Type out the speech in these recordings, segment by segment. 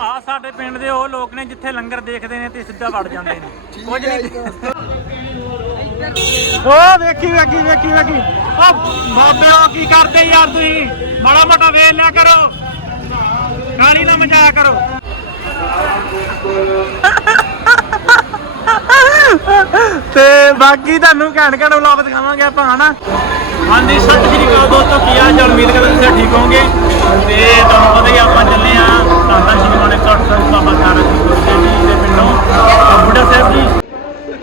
ਆ ਸਾਡੇ ਪਿੰਡ ਦੇ ਉਹ ਲੋਕ ਨੇ ਜਿੱਥੇ ਲੰਗਰ ਦੇਖਦੇ ਨੇ ਤੇ ਸਿੱਧਾ ਵੜ ਜਾਂਦੇ ਨੇ। ਕੁਝ ਨਹੀਂ। ਓ ਵੇਖੀ ਵੇਖੀ ਵੇਖੀ ਵੇਖੀ। ਓ ਬਾਬਿਓ ਕੀ ਕਰਦੇ ਯਾਰ ਤੁਸੀਂ? ਮਾੜਾ ਮੋਟਾ ਵੇਖ ਲਿਆ ਕਰੋ। ਗਾਲੀ ਨਾ ਮਜਾਇਆ ਕਰੋ। ਤੇ ਬਾਕੀ ਤੁਹਾਨੂੰ ਘੈਂਟ ਘੈਂਟ ਵਲੌਗ ਦਿਖਾਵਾਂਗੇ ਆਪਾਂ ਹਨਾ? ਹਾਂਜੀ ਸਤਿ ਸ਼੍ਰੀ ਅਕਾਲ ਦੋਸਤੋ ਕੀ ਹਾਲ ਚਾਲ? ਉਮੀਦ ਕਰਦਾ ਤੁਸੀਂ ਠੀਕ ਹੋਵੋਗੇ। ਤੇ ਤੁਹਾਨੂੰ ਪਤਾ ਹੀ ਆਪਾਂ ਚੱਲੇ ਆ ਧੰਦਾ ਸ਼੍ਰੀ ਮਾਨੇ ਸੱਟ ਸਾਹਿਬ ਬਾਬਾ ਕਾਰਾ ਜੀ ਗੁਰਦੇ ਜੀ ਦੇ ਪਿੰਡੋਂ ਅਹ ਬੁੱਢਾ ਸਾਹਿਬ ਜੀ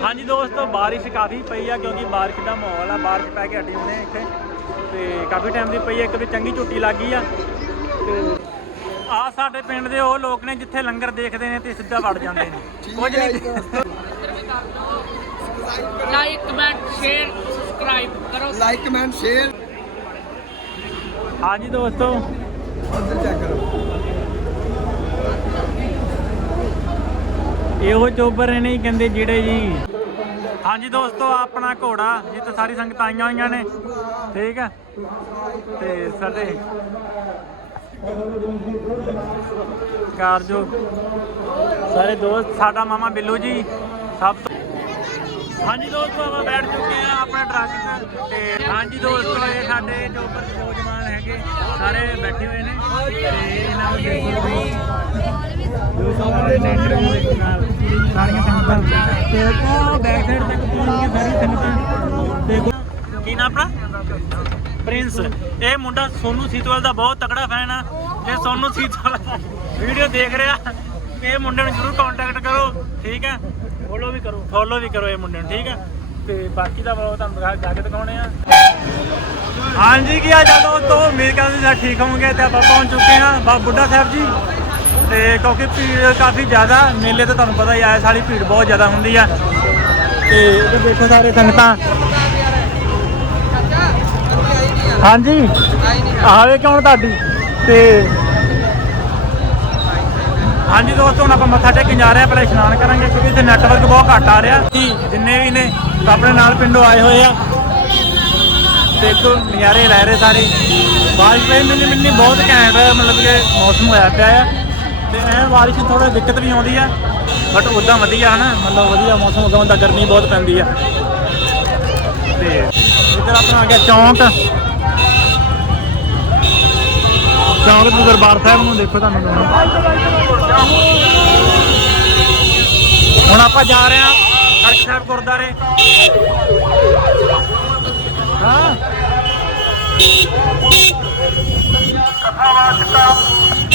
ਹਾਂਜੀ ਦੋਸਤੋ ਬਾਰਿਸ਼ ਕਾਫੀ ਪਈ ਆ ਕਿਉਂਕਿ ਬਾਰਿਸ਼ ਦਾ ਮਾਹੌਲ ਆ ਬਾਰਿਸ਼ ਪੈ ਕੇ ਹਟੀ ਆ ਇੱਥੇ। ਤੇ ਕਾਫੀ ਟਾਈਮ ਦੀ ਪਈ ਆ ਇੱਕ ਤੇ ਚੰਗੀ ਝੁੱਟੀ ਲੱਗ ਗਈ ਆ। ਤੇ ਆ ਸਾਡੇ ਪਿੰਡ ਦੇ ਉਹ ਲੋਕ ਨੇ ਜਿੱਥੇ ਲੰਗਰ ਦੇਖਦੇ ਨੇ ਤੇ ਸਿੱਧਾ ਵੜ ਜਾਂਦੇ ਨੇ। ਕੁਝ ਨਹੀਂ। ਲਾਈਕ ਕਮੈਂਟ ਸ਼ੇਅਰ ਸਬਸਕ੍ਰਾਈਬ ਕਰੋ ਲਾਈਕ ਕਮੈਂਟ ਸ਼ੇਅਰ ਹਾਂਜੀ ਦੋਸਤੋ। ਅੰਦਰ ਚੈੱਕ ਕਰੋ। ਇਹੋ ਚੋਬਰ ਨੇ ਨਹੀਂ ਕਹਿੰਦੇ ਜਿਹੜੇ ਜੀ ਹਾਂਜੀ ਦੋਸਤੋ, ਆਪਣਾ ਘੋੜਾ ਜਿੱਥੇ ਸਾਰੀ ਸੰਗਤਾਂ ਆਈਆਂ ਹੋਈਆਂ ਨੇ। ਠੀਕ ਹੈ? ਤੇ ਸਾਡੇ ਕਾਰਜੋ, ਸਾਰੇ ਦੋਸਤ, ਸਾਡਾ ਮਾਮਾ ਬਿੱਲੂ ਜੀ, ਸਭ ਤੋਂ ਹਾਂਜੀ ਦੋਸਤੋ, ਆਪਾਂ ਬੈਠ ਚੁੱਕੇ ਆ ਆਪਣੇ ਟਰੱਕ ਤੇ। ਹਾਂਜੀ ਦੋਸਤੋ, ਇਹ ਸਾਡੇ ਚੋਬਰ ਦੇ ਨੌਜਵਾਨ ਸਾਰੇ ਬੈਠੇ ਹੋਏ ਨੇ ਤੇ ਇਹਨਾਂ ਨੂੰ ਦੇਖੋ ਵੀ ਦੋਸਤੋ ਸਾਰੇ ਨੇ ਇੰਟਰਵਿਊ ਦੇ ਨਾਲ ਸਾਰੀਆਂ ਸੰਗਤਾਂ ਤੇ ਕੋ ਬੈਕ ਸਾਈਡ ਤੱਕ ਪਹੁੰਚ ਕੇ ਸੰਗਤਾਂ ਦੇਖੋ ਕੀ ਨਾਮ ਆਪਣਾ? ਪ੍ਰਿੰਸ। ਇਹ ਮੁੰਡਾ ਸੋਨੂ ਸੀਤਵਾਲ ਦਾ ਬਹੁਤ ਤਕੜਾ ਫੈਨ ਆ। ਜੇ ਸੋਨੂ ਸੀਤਵਾਲ ਵੀਡੀਓ ਦੇਖ ਰਿਹਾ, ਇਹ ਮੁੰਡੇ ਨੂੰ ਜਰੂਰ ਕੰਟੈਕਟ ਕਰੋ, ਠੀਕ ਹੈ ਫੋਲੋ ਵੀ ਕਰੋ। ਫੋਲੋ ਵੀ ਕਰੋ ਇਹ ਮੁੰਡੇ ਨੂੰ, ਠੀਕ ਹੈ ਤੇ ਬਾਕੀ ਦਾ ਵਲੋਗ ਤੁਹਾਨੂੰ ਦਿਖਾ- ਜਾ ਕੇ ਦਿਖਾਉਣੇ ਆ। ਹਾਂਜੀ, ਕੀ ਹਾਲ ਚਾਲ ਦੋਸਤੋ? ਉਮੀਦ ਕਰਦੇ ਤੁਸੀਂ ਠੀਕ ਹੋਵੋਗੇ ਤੇ ਆਪਾਂ ਪਹੁੰਚ ਚੁੱਕੇ ਹਾਂ ਬਾਬਾ ਬੁੱਢਾ ਸਾਹਿਬ ਜੀ। ਤੇ ਕਿਉਂਕਿ ਭੀੜ ਕਾਫੀ ਜ਼ਿਆਦਾ, ਮੇਲੇ ਤਾਂ ਤੁਹਾਨੂੰ ਪਤਾ ਹੀ ਆ, ਸਾਰੀ ਭੀੜ ਬਹੁਤ ਜ਼ਿਆਦਾ ਹੁੰਦੀ ਆ। ਤੇ ਇਹ ਦੇਖੋ ਸਾਰੇ ਸੰਗਤਾਂ। ਹਾਂਜੀ। ਆਵੇ ਕਿਉਂ ਤੁਹਾਡੀ। ਤੇ ਹਾਂਜੀ ਦੋਸਤੋ, ਹੁਣ ਆਪਾਂ ਮੱਥਾ ਟੇਕਣ ਜਾ ਰਹੇ ਹਾਂ, ਪਹਿਲਾਂ ਇਸ਼ਨਾਨ ਕਰਾਂਗੇ, ਕਿਉਂਕਿ ਇੱਥੇ ਨੈਟਵਰਕ ਬਹੁਤ ਘੱਟ ਆ ਰਿਹਾ। ਜੀ ਜਿੰਨੇ ਵੀ ਨੇ, ਆਪਣੇ ਨਾਲ ਪਿੰਡੋਂ ਆਏ ਹੋਏ ਆ। ਦੇਖੋ, ਨਜ਼ਾਰੇ ਲੈ ਰਹੇ ਸਾਰੇ। ਬਾਰਿਸ਼ ਪਈ ਮਿੰਨੀ ਮਿੰਨੀ ਬਹੁਤ ਘੈਂਟ ਮਤਲਬ ਕਿ ਮੌਸਮ ਹੋਇਆ ਪਿਆ ਆ। ਤੇ ਐ ਬਾਰਿਸ਼ ਥੋੜਾ ਦਿੱਕਤ ਵੀ ਆਉਂਦੀ ਆ ਬਟ ਉਦਾਂ ਵਧੀਆ ਹਨਾ, ਮਤਲਬ ਵਧੀਆ ਮੌਸਮ ਹੋ ਗਿਆ ਹੁੰਦਾ ਗਰਮੀ ਬਹੁਤ ਪੈਂਦੀ ਆ। ਤੇ ਇੱਧਰ ਆਪਣਾ ਆ ਗਿਆ ਚੌਂਕ। ਚੌਂਕ ਤੋਂ ਦਰਬਾਰ ਸਾਹਿਬ ਨੂੰ ਦੇਖੋ ਤੁਹਾਨੂੰ ਹੁਣ ਆਪਾਂ ਜਾ ਰਹੇ ਹਾਂ ਖੜਕ ਸਾਹਿਬ ਗੁਰਦਾਰੇ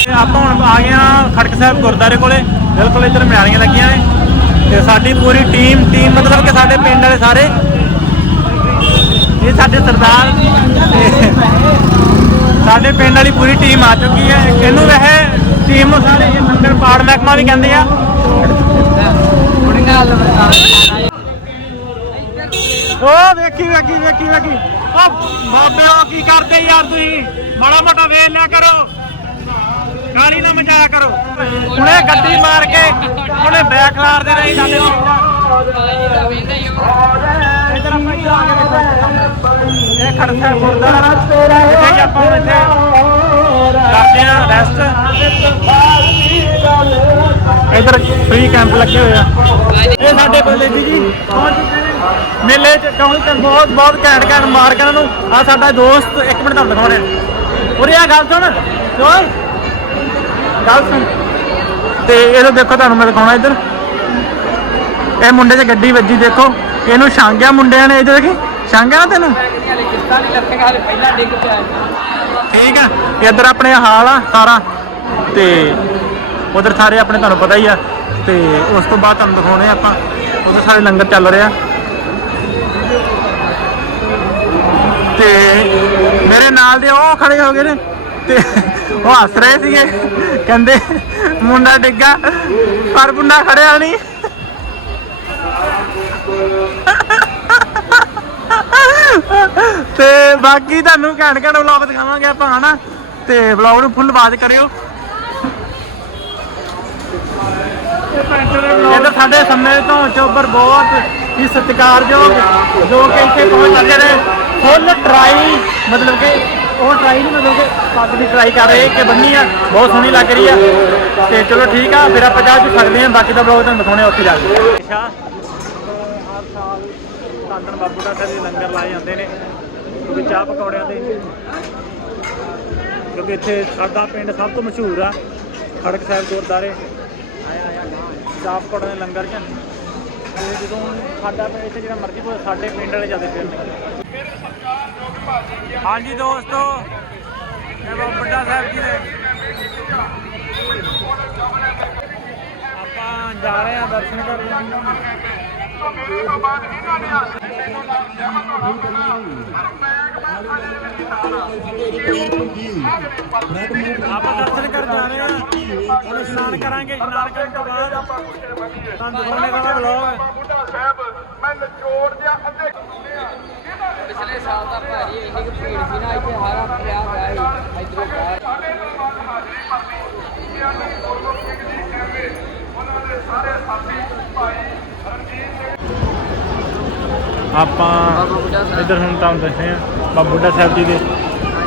ਤੇ ਆਪਾਂ ਹੁਣ ਆ ਗਏ ਹਾਂ ਖੜਕ ਸਾਹਿਬ ਗੁਰਦਾਰੇ ਕੋਲੇ। ਬਿਲਕੁਲ ਇੱਧਰ ਮਿਆਰੀਆਂ ਲੱਗੀਆਂ ਨੇ। ਤੇ ਸਾਡੀ ਪੂਰੀ ਟੀਮ ਟੀਮ ਮਤਲਬ ਕਿ ਸਾਡੇ ਪਿੰਡ ਵਾਲੇ ਸਾਰੇ। ਇਹ ਸਾਡੇ ਸਰਦਾਰ। ਸਾਡੇ ਪਿੰਡ ਵਾਲੀ ਪੂਰੀ ਟੀਮ ਆ ਚੁੱਕੀ ਹੈ। ਇਹਨੂੰ ਵੈਸੇ ਟੀਮ ਨੂੰ ਸਾਰੇ ਇਹ ਮੰਗਣ ਪਾੜ ਮਹਿਕਮਾ ਵੀ ਕਹਿੰਦੇ ਆ। ਓ ਵੇਖੀ ਵੇਖੀ ਵੇਖੀ ਵੇਖੀ। ਓ ਬਾਬਿਓ ਕੀ ਕਰਦੇ ਯਾਰ ਤੁਸੀਂ? ਮਾੜਾ ਮੋਟਾ ਵੇਖ ਲਿਆ ਕਰੋ। ਗਾਲੀ ਨਾ ਮਜਾਇਆ ਕਰੋ। ਹੁਣੇ ਗੱਡੀ ਮਾਰ ਕੇ ਉਹਨੇ ਬੈਕ ਲਾਰਦੇ ਰਹੇ ਸਾਡੇ ਇਧਰ ਆਪਾਂ ਇੱਧਰ ਆ ਕੇ ਇਹ ਖੜਕਾ ਗੁਰਦਾਰਾ ਇੱਥੇ ਆਪਾਂ ਇੱਥੇ। ਕਰਦੇ ਆ ਰੈਸਟ ਇਧਰ ਫ੍ਰੀ ਕੈਂਪ ਲੱਗੇ ਹੋਏ ਆ। ਇਹ ਸਾਡੇ ਕੋਲੇ ਜੀ ਜੀ। ਮੇਲੇ ਚ ਕਿਉਂਕਿ ਬਹੁਤ ਬਹੁਤ ਘੈਂਟ ਘੈਂਟ ਮਾਰ ਨੂੰ। ਆ ਸਾਡਾ ਦੋਸਤ, ਇੱਕ ਮਿੰਟ ਤੁਹਾਨੂੰ ਦਿਖਾਉਣੇ ਉਰੇ ਆ, ਗੱਲ ਸੁਣ। ਓਏ ਗੱਲ ਸੁਣ। ਤੇ ਇਹਨੂੰ ਦੇਖੋ ਤੁਹਾਨੂੰ ਮੈਂ ਦਿਖਾਉਣਾ ਇੱਧਰ। ਇਹ ਮੁੰਡੇ 'ਚ ਗੱਡੀ ਵੱਜੀ, ਦੇਖੋ। ਇਹਨੂੰ ਛਾਂਗਿਆ ਮੁੰਡਿਆਂ ਨੇ ਇਹਦੇ ਦੇਖੀ, ਛਾਂਗਿਆ ਨਾ ਤੈਨੂੰ? ਠੀਕ ਆ। ਇੱਧਰ ਆਪਣੇ ਹਾਲ ਆ ਸਾਰਾ। ਤੇ ਉਧਰ ਸਾਰੇ ਆਪਣੇ ਤੁਹਾਨੂੰ ਪਤਾ ਹੀ ਆ ਤੇ ਉਸ ਤੋਂ ਬਾਅਦ ਤੁਹਾਨੂੰ ਦਿਖਾਉਣੇ ਆਪਾਂ। ਉਧਰ ਸਾਰੇ ਲੰਗਰ ਚੱਲ ਰਿਹਾ ਤੇ ਮੇਰੇ ਨਾਲ ਦੇ ਉਹ ਖੜੇ ਹੋ ਗਏ ਨੇ ਤੇ ਉਹ ਹੱਸ ਰਹੇ ਸੀਗੇ। ਕਹਿੰਦੇ, ਮੁੰਡਾ ਡਿੱਗਾ, ਪਰ ਮੁੰਡਾ ਖੜਿਆ ਨਹੀਂ। ਤੇ ਬਾਕੀ ਤੁਹਾਨੂੰ ਘੈਂਟ ਘੈਂਟ ਵਲੌਗ ਦਿਖਾਵਾਂਗੇ ਆਪਾਂ, ਹਨਾ? ਤੇ ਵਲੌਗ ਨੂੰ ਫੁੱਲ ਆਵਾਜ਼ ਕਰਿਓ। ਇੱਧਰ ਸਾਡੇ ਸਮੇਂ ਤੋਂ ਚੋਬਰ ਬਹੁਤ ਹੀ ਸਤਿਕਾਰਯੋਗ ਜੋ ਕਿ ਇੱਥੇ ਪਹੁੰਚ ਚੁੱਕੇ ਨੇ। ਫੁੱਲ ਟਰਾਈ ਮਤਲਬ ਕਿ ਉਹ ਟਰਾਈ ਨਹੀਂ, ਮਤਲਬ ਕਿ ਪੱਗ ਦੀ ਟਰਾਈ ਕਰ ਰਹੇ ਕਿ ਬੰਨੀ ਆ। ਬਹੁਤ ਸੋਹਣੀ ਲੱਗ ਰਹੀ ਆ। ਤੇ ਚਲੋ ਠੀਕ ਆ, ਫਿਰ ਆਪਾਂ ਚਾਹ ਚ ਸਕਦੇ ਆ ਬਾਕੀ ਦਾ ਬਲੌਗ ਤੁਹਾਨੂੰ ਦਿਖਾਉਣੇ ਉੱਥੇ ਜਾ ਕੇ। ਅੱਛਾ ਹਰ ਸਾਲ ਕਾਂਦਨ ਬਾਬੂ ਦਾ ਦੇ ਲੰਗਰ ਲਾਏ ਜਾਂਦੇ ਨੇ, ਕਿਉਂਕਿ ਚਾਹ ਪਕੌੜਿਆਂ ਦੇ ਕਿਉਂਕਿ ਇੱਥੇ ਸਾਡਾ ਪਿੰਡ ਸਭ ਤੋਂ ਮਸ਼ਹੂਰ ਆ, ਖੜਕ ਸਾਹਿਬ ਗੁਰਦਾਰੇ ਚਾਹ ਪਕੌੜਿਆਂ ਦੇ ਲੰਗਰ ਚ। ਤੇ ਜਦੋਂ ਸਾਡਾ ਪਿੰਡ ਇੱਥੇ ਜਿਹੜਾ ਮਰਜ਼ੀ ਕੋਈ ਸਾਡੇ ਪਿੰਡ ਵਾਲੇ ਜਾਂਦੇ ਫਿਰਨਗੇ ਹਾਂਜੀ ਦੋਸਤੋ, ਇਹ ਬਾਬਾ ਬੁੱਢਾ ਸਾਹਿਬ ਜੀ ਦੇ। ਆਪਾਂ ਜਾ ਰਹੇ ਹਾਂ ਦਰਸ਼ਨ ਕਰਨ। ਆਪਾਂ ਇਸ਼ਨਾਨ ਕਰਾਂਗੇ ਇਸ਼ਨਾਨ ਕਰਨ ਤੋਂ ਬਾਅਦ ਤੁਹਾਨੂੰ ਦਿਖਾਉਣੇ ਦਾ ਵਲੌਗ ਪਿਛਲੇ ਸਾਲ ਦਾ ਭਾਰੀ ਇੰਨੀ ਕੁ ਭੀੜ ਸੀ ਨਾ ਇੱਥੇ ਹਾਰਾ ਭਰਿਆ ਹੋਇਆ ਸੀ ਇਧਰੋਂ ਬਾਹਰ। ਆਪਾਂ ਇੱਧਰ ਹੁਣ ਤੁਹਾਨੂੰ ਦੱਸਦੇ ਆ ਬਾਬਾ ਬੁੱਢਾ ਸਾਹਿਬ ਜੀ ਦੇ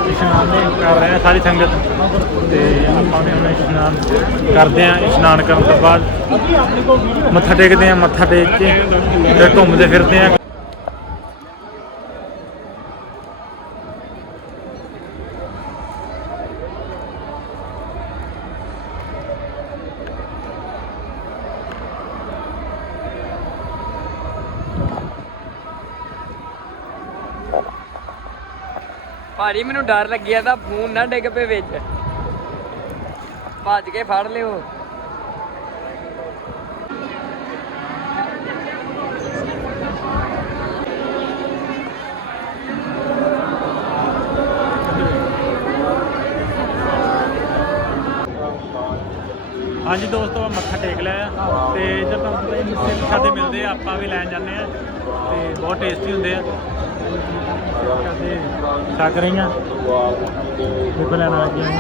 ਇਸ਼ਨਾਨ ਨੇ ਕਰ ਰਹੇ ਆ ਸਾਰੀ ਸੰਗਤ। ਤੇ ਆਪਾਂ ਵੀ ਹੁਣ ਇਸ਼ਨਾਨ ਕਰਦੇ ਆ, ਇਸ਼ਨਾਨ ਕਰਨ ਤੋਂ ਬਾਅਦ ਮੱਥਾ ਟੇਕਦੇ ਆ, ਮੱਥਾ ਟੇਕ ਕੇ ਫਿਰ ਘੁੰਮਦੇ ਫਿਰਦੇ ਆ। ਭਾਜੀ ਮੈਨੂੰ ਡਰ ਲੱਗਿਆ ਤਾਂ ਫੋਨ ਨਾ ਡਿੱਗ ਪਏ ਵਿੱਚ। ਭੱਜ ਕੇ ਫੜ ਲਿਓ। ਹਾਂਜੀ ਦੋਸਤੋ ਮੱਥਾ ਟੇਕ ਲਿਆ। ਆ ਤੇ ਇੱਧਰ ਤੁਹਾਨੂੰ ਪਤਾ ਹੀ ਮਿੱਸੇ ਪ੍ਰਸ਼ਾਦੇ ਮਿਲਦੇ ਆ, ਆਪਾਂ ਵੀ ਲੈਣ ਜਾਂਦੇ ਆ। ਤੇ ਬਹੁਤ ਟੇਸਟੀ ਹੁੰਦੇ ਆ। ਪ੍ਰਸ਼ਾਦੇ ਛਕ ਰਹੀਆਂ। ਦੇਖੋ ਲੈਣ ਆ ਗਈਆਂ